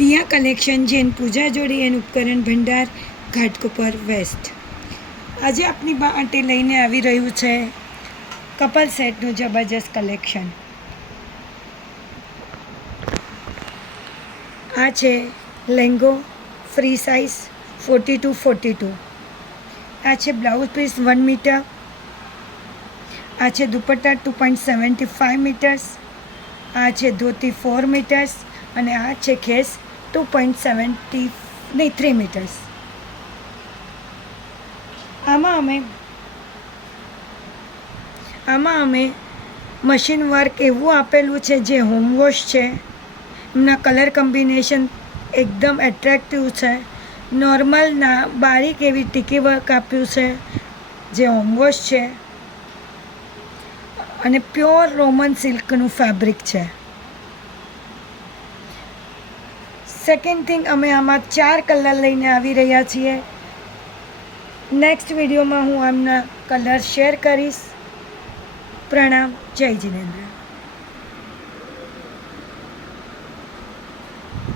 દિયા collection Jain પૂજા જોડી and ઉપકરણ ભંડાર ઘાટકોપર વેસ્ટ આજે આપની માટે લઈને આવી રહ્યું છે કપલ સેટનું જબરજસ્ત કલેક્શન। આ છે લેંગો ફ્રી સાઇઝ 42-42। આ છે બ્લાઉઝ પીસ 1 મીટર। આ છે દુપટ્ટા 2.75 મીટર્સ। આ છે ધોતી 4 મીટર્સ અને આ છે ખેસ 3 મીટર્સ। આમાં અમે મશીન વર્ક એવું આપેલું છે જે હોમ વોશ છે। એમના કલર કોમ્બિનેશન એકદમ એટ્રેક્ટિવ છે। નોર્મલના બારીક એવી ટીકી વર્ક આપ્યું છે જે હોમ વોશ છે અને પ્યોર રોમન સિલ્કનું ફેબ્રિક છે। સેકન્ડ થિંગ, અમે આમાં 4 કલર લઈને આવી રહ્યા છીએ। નેક્સ્ટ વિડીયોમાં હું આમના કલર શેર કરીશ। પ્રણામ, જય જિનેન્દ્ર।